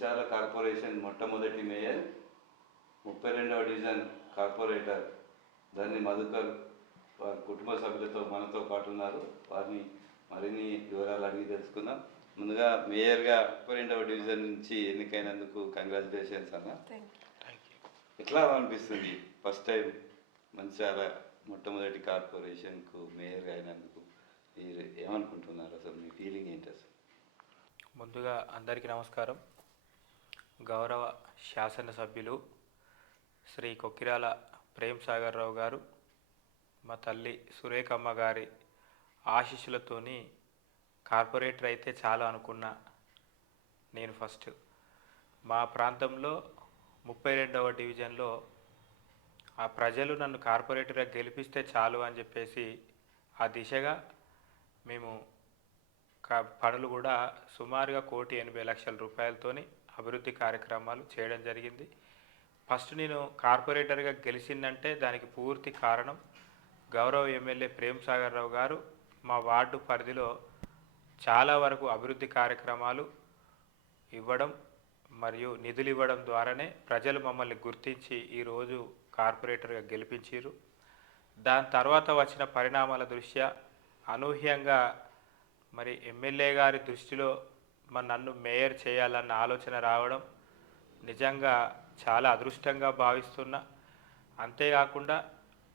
Mancherial corporation మొట్టమొదటి mayor 32వ division corporator ధన్ని Madhukar వారి కుటుంబ సభ్యులతో మనతో పాటు ఉన్నారు. వారిని మరిన్ని వివరాలు అడిగి తెలుసుకుందాం. ముందుగా మేయర్గా 32వ డివిజన్ నుంచి ఎన్నికైనందుకు కంగ్రాచులేషన్స్ అన్న. ఎట్లా అనిపిస్తుంది ఫస్ట్ టైం మంచిర్యాల మొట్టమొదటి కార్పొరేషన్కు మేయర్గా అయినందుకు? మీరు ఏమనుకుంటున్నారు? అసలు మీ ఫీలింగ్ ఏంటి? అసలు ముందుగా అందరికీ నమస్కారం. గౌరవ శాసనసభ్యులు శ్రీ కొక్కిరాల ప్రేమ్ సాగర్ రావు గారు, మా తల్లి సురేఖమ్మ గారి ఆశీస్సులతోని కార్పొరేటర్ అయితే చాలా అనుకున్నా. నేను ఫస్ట్ మా ప్రాంతంలో 32వ డివిజన్లో ఆ ప్రజలు నన్ను కార్పొరేటర్గా గెలిపిస్తే చాలు అని చెప్పేసి ఆ దిశగా మేము పనులు కూడా సుమారుగా 1,80,00,000 రూపాయలతోని అభివృద్ధి కార్యక్రమాలు చేయడం జరిగింది. ఫస్ట్ నేను కార్పొరేటర్గా గెలిచిందంటే దానికి పూర్తి కారణం గౌరవ ఎమ్మెల్యే ప్రేమ్ సాగర్ రావు గారు మా వార్డు పరిధిలో చాలా వరకు అభివృద్ధి కార్యక్రమాలు ఇవ్వడం మరియు నిధులు ఇవ్వడం ద్వారానే ప్రజలు మమ్మల్ని గుర్తించి ఈరోజు కార్పొరేటర్గా గెలిపించారు. దాని తర్వాత వచ్చిన పరిణామాల దృష్ట్యా అనూహ్యంగా మరి ఎమ్మెల్యే గారి దృష్టిలో నన్ను మేయర్ చేయాలన్న ఆలోచన రావడం నిజంగా చాలా అదృష్టంగా భావిస్తున్నా. అంతేకాకుండా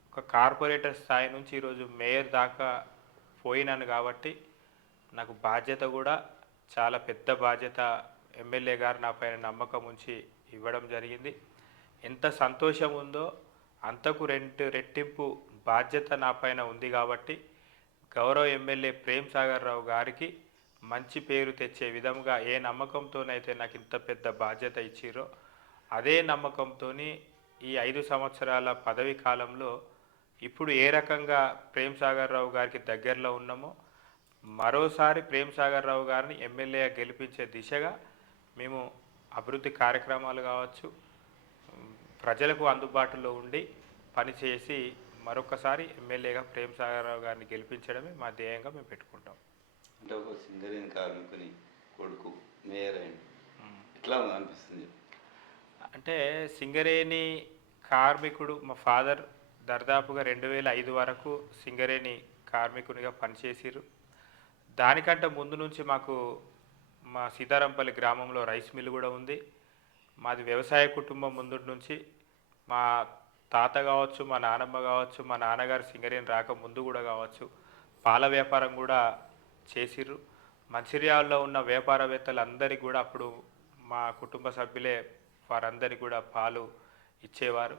ఒక కార్పొరేటర్ స్థాయి నుంచి ఈరోజు మేయర్ దాకా పోయినాను కాబట్టి నాకు బాధ్యత కూడా చాలా పెద్ద బాధ్యత ఎమ్మెల్యే గారు నా పైన నమ్మకం ఉంచి ఇవ్వడం జరిగింది. ఎంత సంతోషం ఉందో అంతకు రెట్టింపు బాధ్యత నా పైన ఉంది కాబట్టి గౌరవ ఎమ్మెల్యే ప్రేమ్ సాగర్ రావు గారికి మంచి పేరు తెచ్చే విధంగా ఏ నమ్మకంతోనైతే నాకు ఇంత పెద్ద బాధ్యత ఇచ్చిరో అదే నమ్మకంతో ఈ 5 సంవత్సరాల పదవి కాలంలో ఇప్పుడు ఏ రకంగా ప్రేమ్ సాగర్ రావు గారికి దగ్గరలో ఉన్నామో మరోసారి ప్రేమ్ సాగర్ రావు గారిని ఎమ్మెల్యేగా గెలిపించే దిశగా మేము అభివృద్ధి కార్యక్రమాలు కావచ్చు, ప్రజలకు అందుబాటులో ఉండి పనిచేసి మరొకసారి ఎమ్మెల్యేగా ప్రేమ్ సాగర్ రావు గారిని గెలిపించడమే మా ధ్యేయంగా మేము పెట్టుకుంటాం. అంటే ఒక సింగరేణి కార్మికుని కొడుకు మేయర్ అయింది, ఎట్లా అనిపిస్తుంది? అంటే సింగరేణి కార్మికుడు మా ఫాదర్ దాదాపుగా 2005 వరకు సింగరేణి కార్మికునిగా పనిచేసిరు. దానికంటే ముందు నుంచి మాకు మా సీతారాంపల్లి గ్రామంలో రైస్ మిల్ కూడా ఉంది. మాది వ్యవసాయ కుటుంబం ముందు నుంచి మా తాత కావచ్చు, మా నానమ్మ కావచ్చు, మా నాన్నగారు సింగరేణి రాక ముందు కూడా కావచ్చు పాల వ్యాపారం కూడా చేసిర్రు. మంచిర్యాలలో ఉన్న వ్యాపారవేత్తలందరికీ కూడా అప్పుడు మా కుటుంబ సభ్యులే వారందరికీ కూడా పాలు ఇచ్చేవారు.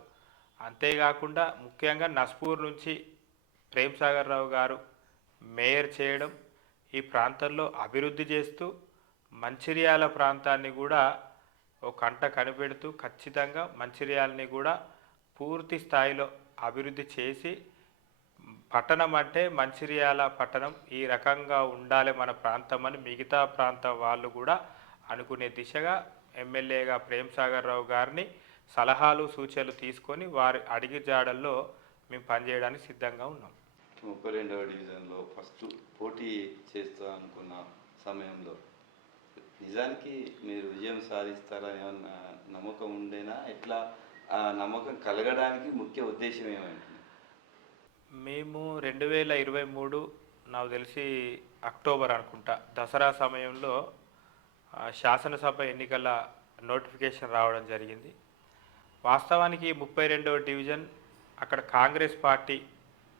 అంతేకాకుండా ముఖ్యంగా నస్పూర్ నుంచి ప్రేమ్ సాగర్ రావు గారు మేయర్ చేయడం, ఈ ప్రాంతంలో అభివృద్ధి చేస్తూ మంచిర్యాల ప్రాంతాన్ని కూడా ఒక కంట కనిపెడుతూ ఖచ్చితంగా మంచిర్యాలని కూడా పూర్తి స్థాయిలో అభివృద్ధి చేసి పట్టణం అంటే మంచిర్యాల పట్టణం ఈ రకంగా ఉండాలి మన ప్రాంతం అని మిగతా ప్రాంత వాళ్ళు కూడా అనుకునే దిశగా ఎమ్మెల్యేగా ప్రేమ్ సాగర్ రావు గారిని సలహాలు సూచనలు తీసుకొని వారి అడిగి జాడల్లో మేము పనిచేయడానికి సిద్ధంగా ఉన్నాం. 32వ డివిజన్లో ఫస్ట్ పోటీ చేస్తా అనుకున్న సమయంలో నిజానికి మీరు విజయం సాధిస్తారని ఏమన్నా నమ్మకం ఉండేనా? ఎట్లా ఆ నమ్మకం కలగడానికి ముఖ్య ఉద్దేశం ఏమైంది? మేము 2023 నాకు తెలిసి అక్టోబర్ అనుకుంటా దసరా సమయంలో శాసనసభ ఎన్నికల నోటిఫికేషన్ రావడం జరిగింది. వాస్తవానికి 32వ డివిజన్ అక్కడ కాంగ్రెస్ పార్టీ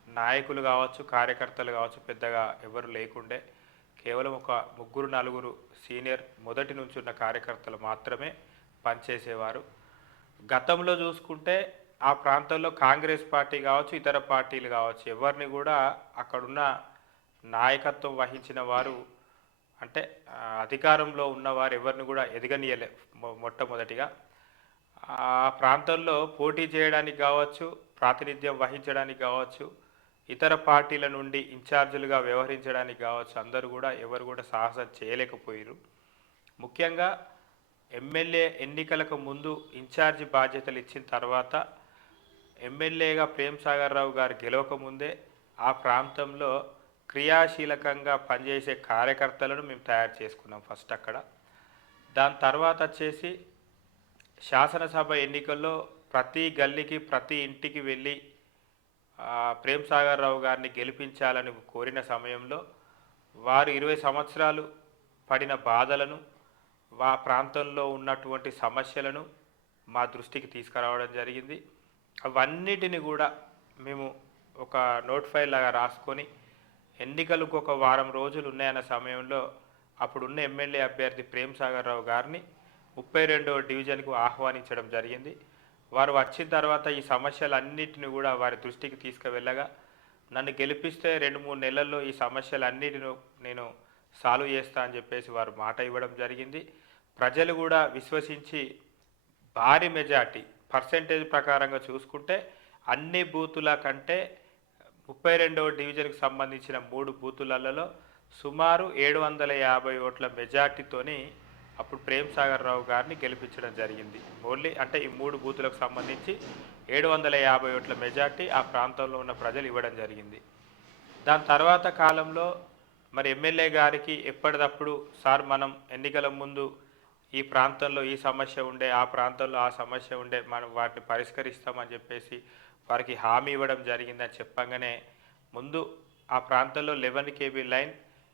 నాయకులు కావచ్చు, కార్యకర్తలు కావచ్చు పెద్దగా ఎవరు లేకుండే, కేవలం ఒక 3-4 సీనియర్ మొదటి నుంచి ఉన్న కార్యకర్తలు మాత్రమే పనిచేసేవారు. గతంలో చూసుకుంటే ఆ ప్రాంతంలో కాంగ్రెస్ పార్టీ కావచ్చు, ఇతర పార్టీలు కావచ్చు ఎవరిని కూడా అక్కడున్న నాయకత్వం వహించిన వారు అంటే అధికారంలో ఉన్నవారు ఎవరిని కూడా ఎదగనీయలే. మొట్టమొదటిగా ఆ ప్రాంతంలో పోటీ చేయడానికి కావచ్చు, ప్రాతినిధ్యం వహించడానికి కావచ్చు, ఇతర పార్టీల నుండి ఇన్ఛార్జీలుగా వ్యవహరించడానికి కావచ్చు అందరూ కూడా ఎవరు కూడా సాహసం చేయలేకపోయారు. ముఖ్యంగా ఎమ్మెల్యే ఎన్నికలకు ముందు ఇన్ఛార్జి బాధ్యతలు ఇచ్చిన తర్వాత ఎమ్మెల్యేగా ప్రేమ్ సాగర్ రావు గారు గెలవకముందే ఆ ప్రాంతంలో క్రియాశీలకంగా పనిచేసే కార్యకర్తలను మేము తయారు చేసుకున్నాం ఫస్ట్ అక్కడ. దాని తర్వాత వచ్చేసి శాసనసభ ఎన్నికల్లో ప్రతి గల్లీకి ప్రతి ఇంటికి వెళ్ళి ప్రేమ్ సాగర్ రావు గారిని గెలిపించాలని కోరిన సమయంలో వారు 20 సంవత్సరాలు పడిన బాధలను ప్రాంతంలో ఉన్నటువంటి సమస్యలను మా దృష్టికి తీసుకురావడం జరిగింది. అవన్నిటిని కూడా మేము ఒక నోట్ ఫైల్ లాగా రాసుకొని ఎన్నికలకు ఒక వారం రోజులు ఉన్నాయన్న సమయంలో అప్పుడున్న ఎమ్మెల్యే అభ్యర్థి ప్రేమ్ సాగర్ రావు గారిని 32వ డివిజన్కు ఆహ్వానించడం జరిగింది. వారు వచ్చిన తర్వాత ఈ సమస్యలన్నిటిని కూడా వారి దృష్టికి తీసుకువెళ్ళగా నన్ను గెలిపిస్తే 2-3 నెలల్లో ఈ సమస్యలన్నిటిని నేను సాల్వ్ చేస్తా అని చెప్పేసి వారు మాట ఇవ్వడం జరిగింది. ప్రజలు కూడా విశ్వసించి భారీ మెజార్టీ పర్సెంటేజ్ ప్రకారంగా చూసుకుంటే అన్ని బూతుల కంటే 32వ డివిజన్కి సంబంధించిన 3 బూతులలో సుమారు 750 ఓట్ల మెజార్టీతోని అప్పుడు ప్రేమ్ సాగర్ రావు గారిని గెలిపించడం జరిగింది. ఓన్లీ అంటే ఈ 3 బూతులకు సంబంధించి 750 ఓట్ల మెజార్టీ ఆ ప్రాంతంలో ఉన్న ప్రజలు ఇవ్వడం జరిగింది. దాని తర్వాత కాలంలో మరి ఎమ్మెల్యే గారికి ఎప్పటికప్పుడు సార్ మనం ఎన్నికల ముందు ఈ ప్రాంతంలో ఈ సమస్య ఉండే, ఆ ప్రాంతంలో ఆ సమస్య ఉండే, మనం వాటిని పరిష్కరిస్తామని చెప్పేసి వారికి హామీ ఇవ్వడం జరిగిందని చెప్పగానే ముందు ఆ ప్రాంతంలో 11 kV లైన్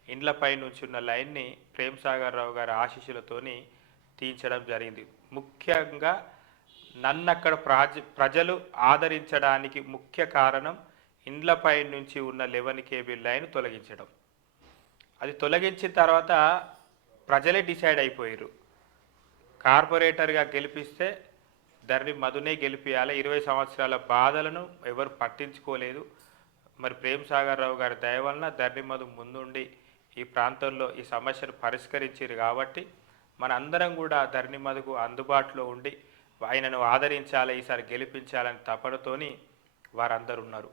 ఇండ్లపై నుంచి ఉన్న లైన్ని ప్రేమ్ సాగర్ రావు గారి ఆశీస్సులతోని తీయించడం జరిగింది. ముఖ్యంగా నన్ను అక్కడ ప్రజలు ఆదరించడానికి ముఖ్య కారణం ఇండ్లపై నుంచి ఉన్న 11 kV లైన్ తొలగించడం. అది తొలగించిన తర్వాత ప్రజలే డిసైడ్ అయిపోయారు, కార్పొరేటర్గా గెలిపిస్తే ధరణి మధునే గెలిపియాలి. 20 సంవత్సరాల బాధలను ఎవరు పట్టించుకోలేదు. మరి ప్రేమ్ సాగర్ రావు గారి దయ వలన ధరణి మధు ముందుండి ఈ ప్రాంతంలో ఈ సమస్యను పరిష్కరించారు కాబట్టి మన అందరం కూడా ధరణి మధుకు అందుబాటులో ఉండి ఆయనను ఆదరించాలి, ఈసారి గెలిపించాలని తపనతోని వారందరూ ఉన్నారు.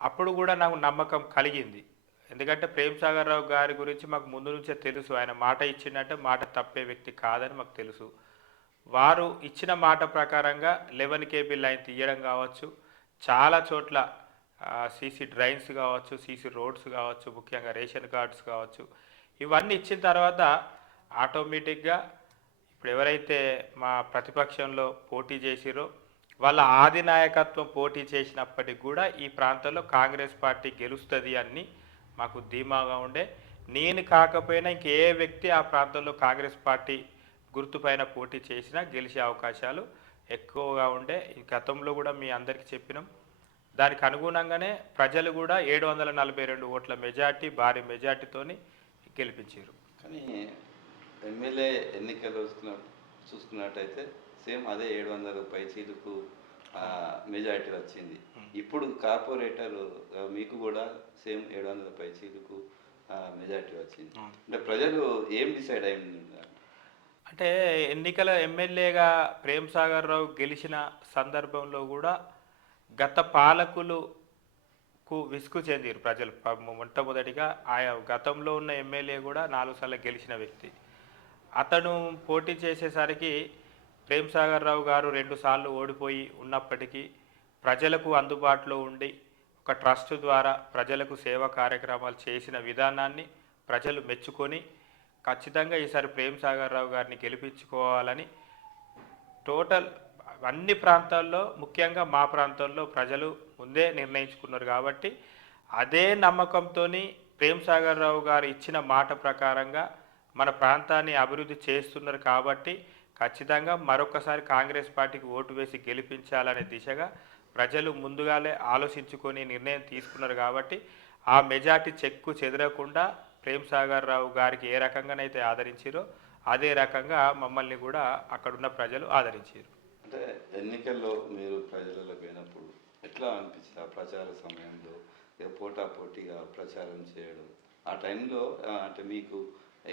అప్పుడు కూడా నాకు నమ్మకం కలిగింది. ఎందుకంటే ప్రేమ్ సాగర్ రావు గారి గురించి మాకు ముందు నుంచే తెలుసు. ఆయన మాట ఇచ్చిందంటే మాట తప్పే వ్యక్తి కాదని మాకు తెలుసు. వారు ఇచ్చిన మాట ప్రకారంగా 11 kV లైన్ తీయడం కావచ్చు, చాలా చోట్ల సీసీ డ్రైన్స్ కావచ్చు, సీసీ రోడ్స్ కావచ్చు, ముఖ్యంగా రేషన్ కార్డ్స్ కావచ్చు, ఇవన్నీ ఇచ్చిన తర్వాత ఆటోమేటిక్గా ఇప్పుడు ఎవరైతే మా ప్రతిపక్షంలో పోటీ చేసిరో వాళ్ళ ఆది నాయకత్వం పోటీ చేసినప్పటికి కూడా ఈ ప్రాంతంలో కాంగ్రెస్ పార్టీ గెలుస్తుంది అని మాకు ధీమాగా ఉండే. నేను కాకపోయినా ఇంకే వ్యక్తి ఆ ప్రాంతంలో కాంగ్రెస్ పార్టీ గుర్తుపైన పోటీ చేసినా గెలిచే అవకాశాలు ఎక్కువగా ఉండే. ఈ గతంలో కూడా మీ అందరికీ చెప్పినాం. దానికి అనుగుణంగానే ప్రజలు కూడా 742 ఓట్ల మెజార్టీ, భారీ మెజార్టీతోని గెలిపించారు. కానీ ఎమ్మెల్యే ఎన్నికలు చూసుకున్నట్టయితే సేమ్ అదే 700 పైచీలకు మెజారిటీ వచ్చింది. ఇప్పుడు కార్పొరేటర్ మీకు కూడా సేమ్ 700 పైచీలకు మెజారిటీ వచ్చింది. అంటే ప్రజలు ఏం డిసైడ్ అయింది అంటే ఎన్నికల ఎమ్మెల్యేగా ప్రేమ్ సాగర్ రావు గెలిచిన సందర్భంలో కూడా గత పాలకులకు విసుగు చెందిరు ప్రజలు. మొట్టమొదటిగా ఆయా గతంలో ఉన్న ఎమ్మెల్యే కూడా 4 సార్లు గెలిచిన వ్యక్తి. అతను పోటీ చేసేసరికి ప్రేమ్ సాగర్ రావు గారు 2 సార్లు ఓడిపోయి ఉన్నప్పటికీ ప్రజలకు అందుబాటులో ఉండి ఒక ట్రస్ట్ ద్వారా ప్రజలకు సేవా కార్యక్రమాలు చేసిన విధానాన్ని ప్రజలు మెచ్చుకొని ఖచ్చితంగా ఈసారి ప్రేమ్ సాగర్ రావు గారిని గెలిపించుకోవాలని టోటల్ అన్ని ప్రాంతాల్లో, ముఖ్యంగా మా ప్రాంతంలో ప్రజలు ముందే నిర్ణయించుకున్నారు. కాబట్టి అదే నమ్మకంతో ప్రేమ్ సాగర్ రావు గారు ఇచ్చిన మాట ప్రకారంగా మన ప్రాంతాన్ని అభివృద్ధి చేస్తున్నారు. కాబట్టి ఖచ్చితంగా మరొకసారి కాంగ్రెస్ పార్టీకి ఓటు వేసి గెలిపించాలనే దిశగా ప్రజలు ముందుగానే ఆలోచించుకొని నిర్ణయం తీసుకున్నారు. కాబట్టి ఆ మెజార్టీ చెక్కు చెదరకుండా ప్రేమ్ సాగర్ రావు గారికి ఏ రకంగానైతే ఆదరించారో అదే రకంగా మమ్మల్ని కూడా అక్కడున్న ప్రజలు ఆదరించారు. అంటే ఎన్నికల్లో మీరు ప్రజలలో పోయినప్పుడు ఎట్లా అనిపించింది? ఆ ప్రచార సమయంలో పోటాపోటీగా ప్రచారం చేయడం ఆ టైంలో అంటే మీకు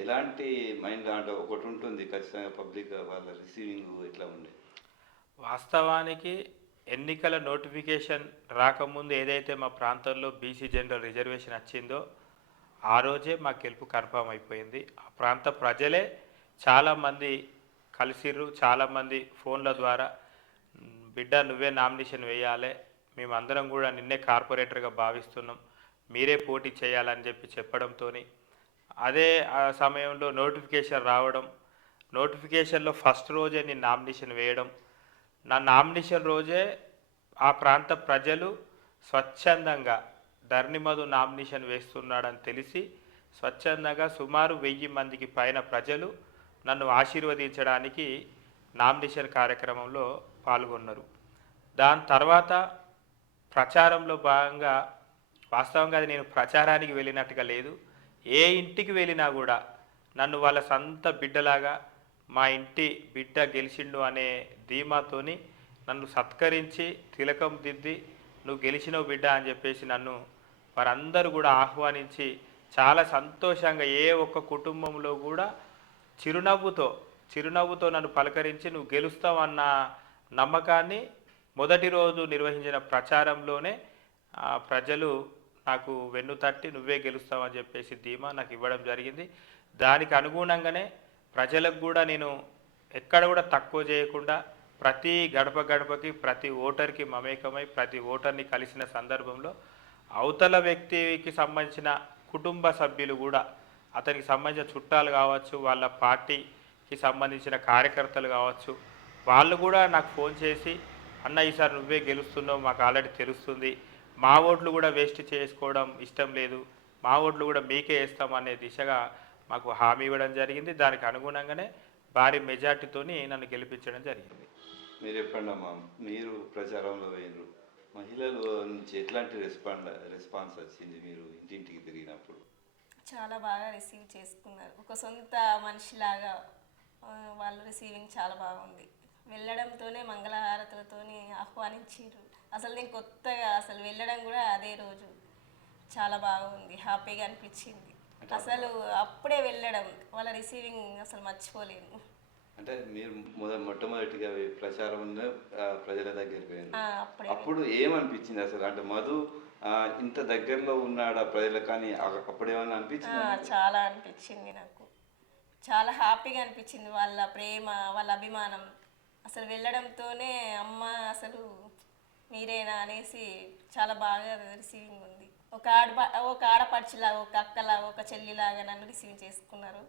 ఎలాంటి మైండ్ అంటే ఒకటి ఉంటుంది ఖచ్చితంగా పబ్లిక్ వాళ్ళ రిసీవింగ్ ఎట్లా ఉండే? వాస్తవానికి ఎన్నికల నోటిఫికేషన్ రాకముందు ఏదైతే మా ప్రాంతంలో బీసీ జనరల్ రిజర్వేషన్ వచ్చిందో ఆ రోజే మా గెలుపు కన్ఫర్మ్ అయిపోయింది. ఆ ప్రాంత ప్రజలే చాలామంది కలిసిర్రు, చాలామంది ఫోన్ల ద్వారా బిడ్డ నువ్వే నామినేషన్ వేయాలి, మేమందరం కూడా నిన్నే కార్పొరేటర్గా భావిస్తున్నాం, మీరే పోటీ చేయాలని చెప్పి చెప్పడంతో అదే ఆ సమయంలో నోటిఫికేషన్ రావడం, నోటిఫికేషన్లో ఫస్ట్ రోజే నేను నామినేషన్ వేయడం, నా నామినేషన్ రోజే ఆ ప్రాంత ప్రజలు స్వచ్ఛందంగా ధరణిమధు నామినేషన్ వేస్తున్నాడని తెలిసి స్వచ్ఛందంగా సుమారు 1000 మందికి పైన ప్రజలు నన్ను ఆశీర్వదించడానికి నామినేషన్ కార్యక్రమంలో పాల్గొన్నారు. దాని తర్వాత ప్రచారంలో భాగంగా, వాస్తవంగా అది నేను ప్రచారానికి వెళ్ళినట్టుగా లేదు, ఏ ఇంటికి వెళ్ళినా కూడా నన్ను వాళ్ళ సొంత బిడ్డలాగా, మా ఇంటి బిడ్డ గెలిచిండు అనే ధీమాతోని నన్ను సత్కరించి తిలకం దిద్ది నువ్వు గెలిచినవు బిడ్డ అని చెప్పేసి నన్ను వారందరూ కూడా ఆహ్వానించి చాలా సంతోషంగా, ఏ ఒక్క కుటుంబంలో కూడా చిరునవ్వుతో చిరునవ్వుతో నన్ను పలకరించి నువ్వు గెలుస్తావు అన్న నమ్మకాన్ని మొదటి రోజు నిర్వహించిన ప్రచారంలోనే ప్రజలు నాకు వెన్ను తట్టి నువ్వే గెలుస్తావు అని చెప్పేసి ధీమా నాకు ఇవ్వడం జరిగింది. దానికి అనుగుణంగానే ప్రజలకు కూడా నేను ఎక్కడ కూడా తక్కువ చేయకుండా ప్రతి గడప గడపకి ప్రతి ఓటర్కి మమేకమై ప్రతి ఓటర్ని కలిసిన సందర్భంలో అవతల వ్యక్తికి సంబంధించిన కుటుంబ సభ్యులు కూడా, అతనికి సంబంధించిన చుట్టాలు కావచ్చు, వాళ్ళ పార్టీకి సంబంధించిన కార్యకర్తలు కావచ్చు, వాళ్ళు కూడా నాకు ఫోన్ చేసి అన్న ఈసారి నువ్వే గెలుస్తున్నావు, మాకు ఆల్రెడీ తెలుస్తుంది, మా ఓట్లు కూడా వేస్ట్ చేసుకోవడం ఇష్టం లేదు, మా ఓట్లు కూడా మీకే వేస్తాం అనే దిశగా మాకు హామీ ఇవ్వడం జరిగింది. దానికి అనుగుణంగానే భారీ మెజార్టీతోని నన్ను గెలిపించడం జరిగింది. మీరు చెప్పండి అమ్మా, మీరు ప్రచారంలో వేయరు, మహిళల నుంచి ఎట్లాంటి రెస్పాన్స్ వచ్చింది మీరు ఇంటింటికి తిరిగినప్పుడు? చాలా బాగా రిసీవ్ చేసుకున్నారు. ఒక సొంత మనిషిలాగా వాళ్ళు రిసీవింగ్ చాలా బాగుంది. వెళ్ళడంతోనే మంగళహారతులతోని ఆహ్వానించారు. అసలు నేను కొత్తగా అసలు వెళ్ళడం కూడా అదే రోజు చాలా బాగుంది, హ్యాపీగా అనిపించింది. అసలు అప్పుడే వెళ్ళడం వాళ్ళ రిసీవింగ్ అసలు మర్చిపోలేను. అంటే మీరు మొట్టమొదటిగా ప్రచారంలో ప్రజల దగ్గరికి పోయారు, అప్పుడు ఏమనిపించింది అసలు? అంటే మధు ఇంత దగ్గరలో ఉన్నాడా ప్రజలకు కానీ అప్పుడేమన్నా అనిపించింది? చాలా అనిపించింది, నాకు చాలా హ్యాపీగా అనిపించింది. వాళ్ళ ప్రేమ, వాళ్ళ అభిమానం అసలు వెళ్ళడంతోనే అమ్మ అసలు మీరేనా అనేసి చాలా బాగా రిసీవింగ్ ఉంది. ఒక ఆడపడుచులాగా, ఒక అక్కలాగా, ఒక చెల్లిలాగా నన్ను రిసీవ్ చేసుకున్నారు.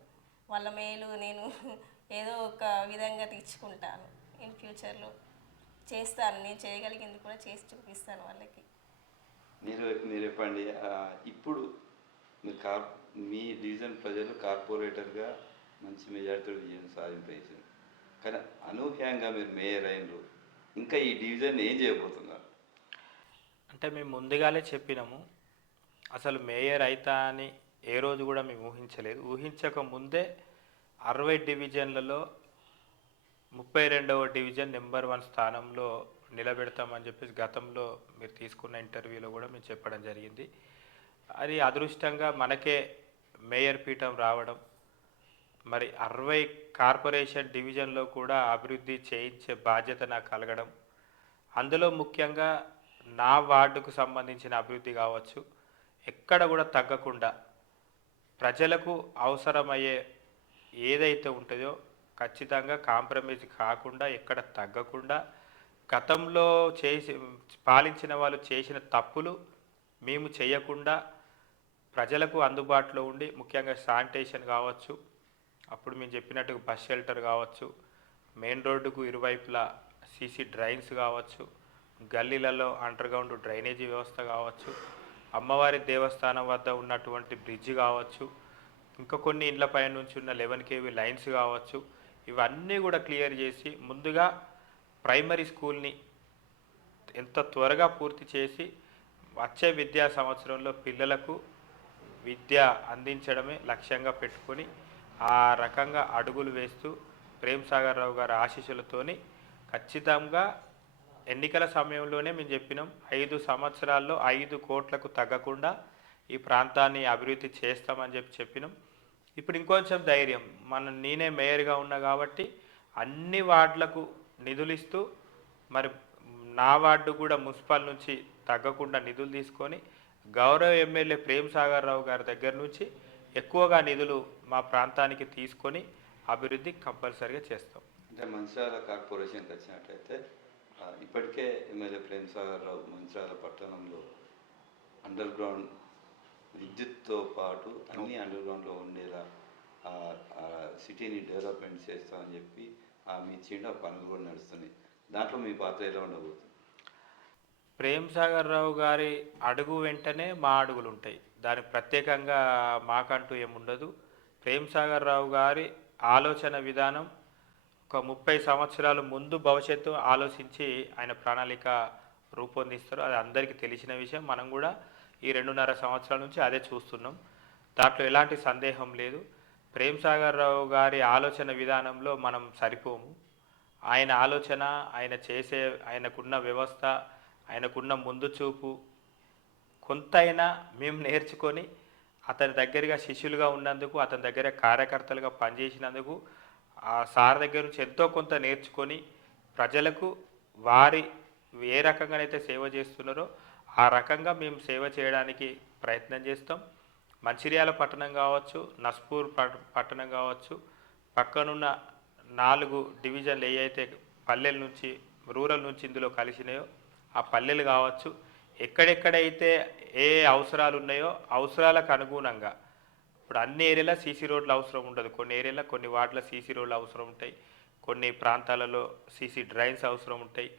వాళ్ళ మేలు నేను ఏదో ఒక విధంగా తీర్చుకుంటాను. ఇన్ ఫ్యూచర్లో చేస్తాను, నేను చేయగలిగింది కూడా చేసి చూపిస్తాను వాళ్ళకి. మీరు చెప్పండి, ఇప్పుడు మీరు మీ డివిజన్ ప్రజలు కార్పొరేటర్గా మంచి మెజార్టీతో విజయం సాధింపేసారు, కానీ అనూహ్యంగా మీరు మేయర్ అయినరు, ఇంకా ఈ డివిజన్ ఏం చేయబోతున్నారు? అంటే మేము ముందుగానే చెప్పినాము, అసలు మేయర్ అవుతా అని ఏ రోజు కూడా మేము ఊహించలేదు. ఊహించక ముందే 60 డివిజన్లలో 32వ డివిజన్ నెంబర్ 1 స్థానంలో నిలబెడతామని చెప్పేసి గతంలో మీరు తీసుకున్న ఇంటర్వ్యూలో కూడా మేము చెప్పడం జరిగింది. అది అదృష్టంగా మనకే మేయర్ పీఠం రావడం, మరి 60 కార్పొరేషన్ డివిజన్లో కూడా అభివృద్ధి చేయించే బాధ్యత నాకు కలగడం, అందులో ముఖ్యంగా నా వార్డుకు సంబంధించిన అభివృద్ధి కావచ్చు, ఎక్కడ కూడా తగ్గకుండా ప్రజలకు అవసరమయ్యే ఏదైతే ఉంటుందో ఖచ్చితంగా కాంప్రమైజ్ కాకుండా, ఎక్కడ తగ్గకుండా, గతంలో పాలించిన వాళ్ళు చేసిన తప్పులు మేము చేయకుండా ప్రజలకు అందుబాటులో ఉండి, ముఖ్యంగా శానిటేషన్ కావచ్చు, అప్పుడు మేము చెప్పినట్టుగా బస్ షెల్టర్ కావచ్చు, మెయిన్ రోడ్డుకు ఇరువైపులా సీసీ డ్రైన్స్ కావచ్చు, గల్లీలలో అండర్గ్రౌండ్ డ్రైనేజీ వ్యవస్థ కావచ్చు, అమ్మవారి దేవస్థానం వద్ద ఉన్నటువంటి బ్రిడ్జ్ కావచ్చు, ఇంకా కొన్ని ఇండ్ల పైన నుంచి ఉన్న 11 kV లైన్స్ కావచ్చు, ఇవన్నీ కూడా క్లియర్ చేసి ముందుగా ప్రైమరీ స్కూల్ని ఎంత త్వరగా పూర్తి చేసి వచ్చే విద్యా సంవత్సరంలో పిల్లలకు విద్య అందించడమే లక్ష్యంగా పెట్టుకొని ఆ రకంగా అడుగులు వేస్తూ ప్రేమ్ సాగర్ రావు గారి ఆశీస్సులతోని ఖచ్చితంగా ఎన్నికల సమయంలోనే మేము చెప్పినాం, 5 సంవత్సరాల్లో 5 కోట్లకు తగ్గకుండా ఈ ప్రాంతాన్ని అభివృద్ధి చేస్తామని చెప్పినాం. ఇప్పుడు ఇంకొంచెం ధైర్యం, నేనే మేయర్గా ఉన్నా కాబట్టి అన్ని వార్డులకు నిధులు ఇస్తూ, మరి నా వార్డు కూడా మున్సిపల్ నుంచి తగ్గకుండా నిధులు తీసుకొని గౌరవ ఎమ్మెల్యే ప్రేమ్ సాగర్ రావు గారి దగ్గర నుంచి ఎక్కువగా నిధులు మా ప్రాంతానికి తీసుకొని అభివృద్ధి కంపల్సరీగా చేస్తాం. అంటే మంచిర్యాల కార్పొరేషన్కి వచ్చినట్టయితే ఇప్పటికే ఎమ్మెల్యే ప్రేమ్ సాగర్ రావు మంచిర్యాల పట్టణంలో అండర్ గ్రౌండ్ విద్యుత్తో పాటు అన్ని అండర్ గ్రౌండ్లో ఉండేలా ఆ సిటీని డెవలప్మెంట్ చేస్తామని చెప్పి హామీ ఇచ్చిండు. ఆ పనులు కూడా నడుస్తున్నాయి. దాంట్లో మీ పాత్ర ఎలా ఉండబోతుంది? ప్రేమ్ సాగర్ రావు గారి అడుగు వెంటనే మా అడుగులు ఉంటాయి. దానికి ప్రత్యేకంగా మాకంటూ ఏముండదు. ప్రేమ్ సాగర్ రావు గారి ఆలోచన విధానం ఒక 30 సంవత్సరాల ముందు భవిష్యత్తు ఆలోచించి ఆయన ప్రణాళిక రూపొందిస్తారు. అది అందరికీ తెలిసిన విషయం. మనం కూడా ఈ 2.5 సంవత్సరాల నుంచి అదే చూస్తున్నాం. దాంట్లో ఎలాంటి సందేహం లేదు. ప్రేమ్ సాగర్ రావు గారి ఆలోచన విధానంలో మనం సరిపోము. ఆయన ఆలోచన, ఆయన చేసే, ఆయనకున్న వ్యవస్థ, ఆయనకున్న ముందు చూపు కొంతైనా మేము నేర్చుకొని అతని దగ్గరగా శిష్యులుగా ఉన్నందుకు, అతని దగ్గర కార్యకర్తలుగా పనిచేసినందుకు, ఆ సార్ దగ్గర నుంచి ఎంతో కొంత నేర్చుకొని ప్రజలకు వారి ఏ రకంగానైతే సేవ చేస్తున్నారో ఆ రకంగా మేము సేవ చేయడానికి ప్రయత్నం చేస్తాం. మంచిర్యాల పట్టణం కావచ్చు, నస్పూర్ పట్టణం కావచ్చు, పక్కనున్న 4 డివిజన్లు ఏవైతే పల్లెల నుంచి, రూరల్ నుంచి ఇందులో కలిసినాయో ఆ పల్లెలు కావచ్చు, ఎక్కడెక్కడైతే ఏ అవసరాలు ఉన్నాయో అవసరాలకు అనుగుణంగా, ఇప్పుడు అన్ని ఏరియాలో సీసీ రోడ్లు అవసరం ఉండదు. కొన్ని ఏరియాలో, కొన్ని వార్డుల సీసీ రోడ్లు అవసరం ఉంటాయి. కొన్ని ప్రాంతాలలో సీసీ డ్రైన్స్ అవసరం ఉంటాయి.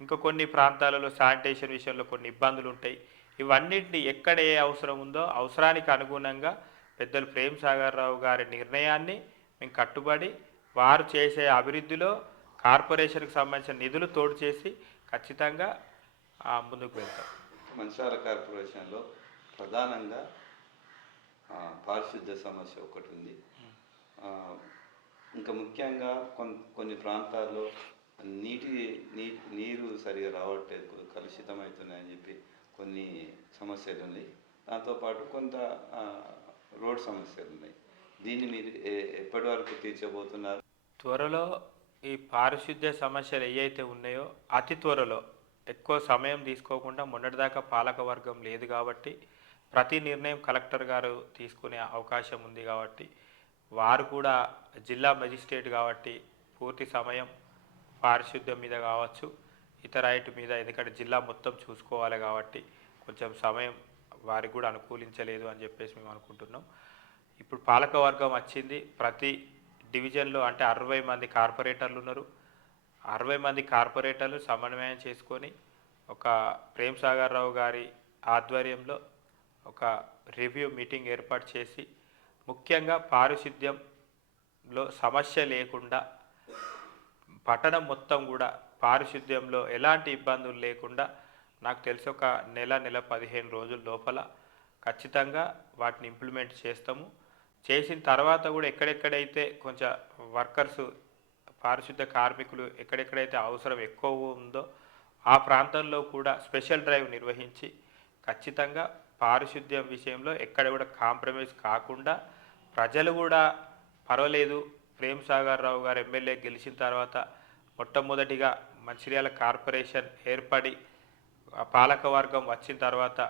ఇంకా కొన్ని ప్రాంతాలలో శానిటేషన్ విషయంలో కొన్ని ఇబ్బందులు ఉంటాయి. ఇవన్నింటినీ ఎక్కడ ఏ అవసరం ఉందో అవసరానికి అనుగుణంగా పెద్దలు ప్రేమ్ సాగర్ రావు గారి నిర్ణయాన్ని మేము కట్టుబడి వారు చేసే అభివృద్ధిలో కార్పొరేషన్కి సంబంధించిన నిధులు తోడు చేసి ఖచ్చితంగా ముందుకు వెళ్తాం. మంచిర్యాల కార్పొరేషన్లో ప్రధానంగా పారిశుద్ధ్య సమస్య ఒకటి ఉంది. ఇంకా ముఖ్యంగా కొన్ని ప్రాంతాల్లో నీరు సరిగా రావట్లేదు, కలుషితమవుతున్నాయని చెప్పి కొన్ని సమస్యలు ఉన్నాయి. దాంతోపాటు కొంత రోడ్ సమస్యలు ఉన్నాయి. దీన్ని మీరు ఎప్పటి వరకు తీర్చబోతున్నారు? త్వరలో ఈ పారిశుద్ధ్య సమస్యలు ఏవైతే ఉన్నాయో అతి త్వరలో, ఎక్కువ సమయం తీసుకోకుండా, మొన్నటిదాకా పాలక వర్గం లేదు కాబట్టి ప్రతి నిర్ణయం కలెక్టర్ గారు తీసుకునే అవకాశం ఉంది కాబట్టి, వారు కూడా జిల్లా మెజిస్ట్రేట్ కాబట్టి పూర్తి సమయం పారిశుద్ధ్యం మీద కావచ్చు, ఇతర ఐటు మీద, ఎందుకంటే జిల్లా మొత్తం చూసుకోవాలి కాబట్టి కొంచెం సమయం వారికి కూడా అనుకూలించలేదు అని చెప్పేసి మేము అనుకుంటున్నాం. ఇప్పుడు పాలక వర్గం వచ్చింది. ప్రతి డివిజన్లో అంటే 60 మంది కార్పొరేటర్లు ఉన్నారు. 60 మంది కార్పొరేటర్లు సమన్వయం చేసుకొని ఒక ప్రేమ్ సాగర్ రావు గారి ఆధ్వర్యంలో ఒక రివ్యూ మీటింగ్ ఏర్పాటు చేసి, ముఖ్యంగా పారిశుద్ధ్యంలో సమస్య లేకుండా పట్టణం మొత్తం కూడా పారిశుద్ధ్యంలో ఎలాంటి ఇబ్బందులు లేకుండా, నాకు తెలిసి ఒక నెల 15 రోజుల లోపల ఖచ్చితంగా వాటిని ఇంప్లిమెంట్ చేస్తాము. చేసిన తర్వాత కూడా ఎక్కడెక్కడైతే కొంచెం వర్కర్సు, పారిశుద్ధ్య కార్మికులు ఎక్కడెక్కడైతే అవసరం ఎక్కువ ఉందో ఆ ప్రాంతంలో కూడా స్పెషల్ డ్రైవ్ నిర్వహించి ఖచ్చితంగా పారిశుద్ధ్యం విషయంలో ఎక్కడ కూడా కాంప్రమైజ్ కాకుండా, ప్రజలు కూడా పర్వాలేదు ప్రేమ్ సాగర్ రావు గారు ఎమ్మెల్యే గెలిచిన తర్వాత మొట్టమొదటిగా మంచిర్యాల కార్పొరేషన్ ఏర్పడి పాలకవర్గం వచ్చిన తర్వాత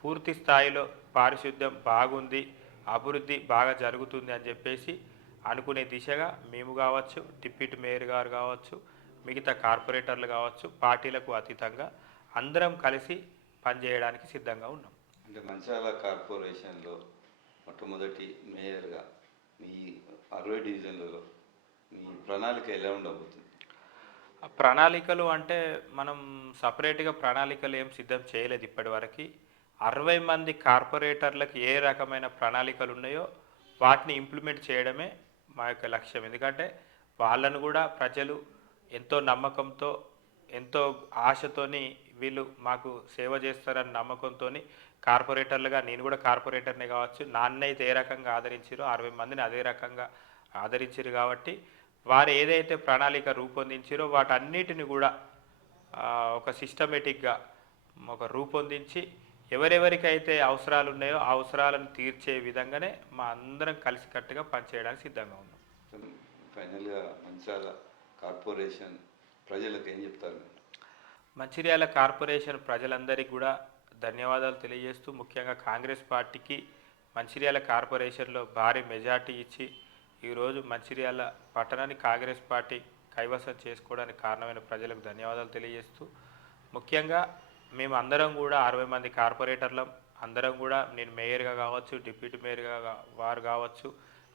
పూర్తి స్థాయిలో పారిశుద్ధ్యం బాగుంది, అభివృద్ధి బాగా జరుగుతుంది అని చెప్పేసి అనుకునే దిశగా మేము కావచ్చు, డిప్యూటీ మేయర్ గారు కావచ్చు, మిగతా కార్పొరేటర్లు కావచ్చు, పార్టీలకు అతీతంగా అందరం కలిసి పనిచేయడానికి సిద్ధంగా ఉన్నాం. అంటే మంచిర్యాల కార్పొరేషన్లో మొట్టమొదటి మేయర్గా మీ 60 డివిజన్లలో మీ ప్రణాళిక ఎలా ఉండబోతుంది? ప్రణాళికలు అంటే మనం సపరేట్గా ప్రణాళికలు ఏం సిద్ధం చేయలేదు ఇప్పటివరకు. 60 మంది కార్పొరేటర్లకు ఏ రకమైన ప్రణాళికలు ఉన్నాయో వాటిని ఇంప్లిమెంట్ చేయడమే మా యొక్క లక్ష్యం. ఎందుకంటే వాళ్ళను కూడా ప్రజలు ఎంతో నమ్మకంతో, ఎంతో ఆశతోని వీళ్ళు మాకు సేవ చేస్తారని నమ్మకంతో కార్పొరేటర్లుగా, నేను కూడా కార్పొరేటర్నే కావచ్చు, నాన్నైతే ఏ రకంగా ఆదరించారో 60 మందిని అదే రకంగా ఆదరించారు కాబట్టి వారు ఏదైతే ప్రణాళిక రూపొందించారో వాటన్నిటిని కూడా ఒక సిస్టమేటిక్గా ఒక రూపొందించి ఎవరెవరికైతే అవసరాలు ఉన్నాయో ఆ అవసరాలను తీర్చే విధంగానే మా అందరం కలిసికట్టుగా పనిచేయడానికి సిద్ధంగా ఉన్నాం. ఫైనల్గా మంచిర్యాల కార్పొరేషన్ ప్రజలకు ఏం చెప్తారు? మంచిర్యాల కార్పొరేషన్ ప్రజలందరికీ కూడా ధన్యవాదాలు తెలియజేస్తూ, ముఖ్యంగా కాంగ్రెస్ పార్టీకి మంచిర్యాల కార్పొరేషన్లో భారీ మెజార్టీ ఇచ్చి ఈరోజు మంచిర్యాల పట్టణాన్ని కాంగ్రెస్ పార్టీ కైవసం చేసుకోవడానికి కారణమైన ప్రజలకు ధన్యవాదాలు తెలియజేస్తూ, ముఖ్యంగా మేము అందరం కూడా 60 మంది కార్పొరేటర్లం అందరం కూడా, నేను మేయర్గా కావచ్చు, డిప్యూటీ మేయర్గా వారు కావచ్చు,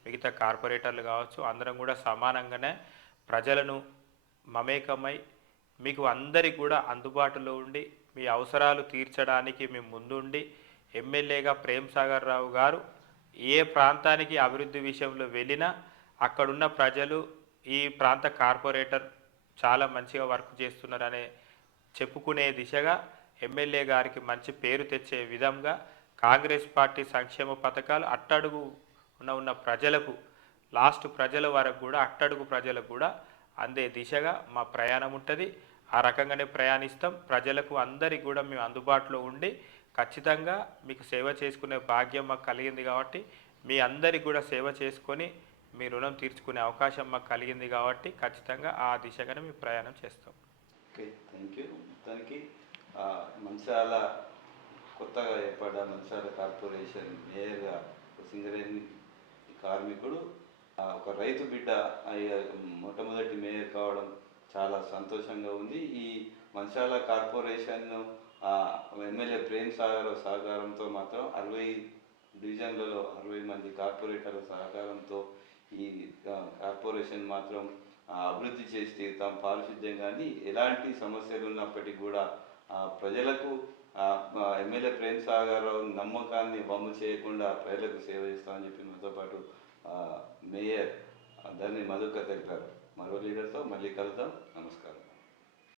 మిగతా కార్పొరేటర్లు కావచ్చు, అందరం కూడా సమానంగానే ప్రజలను మమేకమై మీకు అందరికి కూడా అందుబాటులో ఉండి మీ అవసరాలు తీర్చడానికి మేము ముందుండి ఎమ్మెల్యేగా ప్రేమ్ సాగర్ రావు గారు ఏ ప్రాంతానికి అభివృద్ధి విషయంలో వెళ్ళినా అక్కడున్న ప్రజలు ఈ ప్రాంత కార్పొరేటర్ చాలా మంచిగా వర్క్ చేస్తున్నారనే చెప్పుకునే దిశగా ఎమ్మెల్యే గారికి మంచి పేరు తెచ్చే విధంగా కాంగ్రెస్ పార్టీ సంక్షేమ పథకాలు అట్టడుగు ఉన్న ప్రజలకు లాస్ట్ ప్రజల వరకు కూడా అట్టడుగు ప్రజలకు కూడా అందే దిశగా మా ప్రయాణం ఉంటుంది. ఆ రకంగానే ప్రయాణిస్తాం. ప్రజలకు అందరికి కూడా మేము అందుబాటులో ఉండి ఖచ్చితంగా మీకు సేవ చేసుకునే భాగ్యం మాకు కలిగింది కాబట్టి మీ అందరికి కూడా సేవ చేసుకొని మీ రుణం తీర్చుకునే అవకాశం మాకు కలిగింది కాబట్టి ఖచ్చితంగా ఆ దిశగానే మేము ప్రయాణం చేస్తాం. Okay, thank you. మొత్తానికి మంచిర్యాల కొత్తగా ఏర్పడ్డ మంచిర్యాల కార్పొరేషన్ మేయర్గా సింగరేణి కార్మికుడు ఒక రైతు బిడ్డ మొట్టమొదటి మేయర్ కావడం చాలా సంతోషంగా ఉంది. ఈ మంచిర్యాల కార్పొరేషన్ ఎమ్మెల్యే ప్రేమ్ సాగర్ సహకారంతో మాత్రం 60 డివిజన్లలో 60 మంది కార్పొరేటర్ల సహకారంతో ఈ కార్పొరేషన్ మాత్రం అభివృద్ధి చేసి తీరుతాం. పారిశుద్ధ్యం కానీ ఎలాంటి సమస్యలు ఉన్నప్పటికీ కూడా ప్రజలకు ఎమ్మెల్యే ప్రేమ్ సాగర్ రావు నమ్మకాన్ని వమ్ము చేయకుండా ప్రజలకు సేవ చేస్తామని చెప్పి మాతో పాటు మేయర్ ధర్ని మధుకర్ తెలిపారు. మరో లీడర్తో మళ్ళీ కలుద్దాం. నమస్కారం.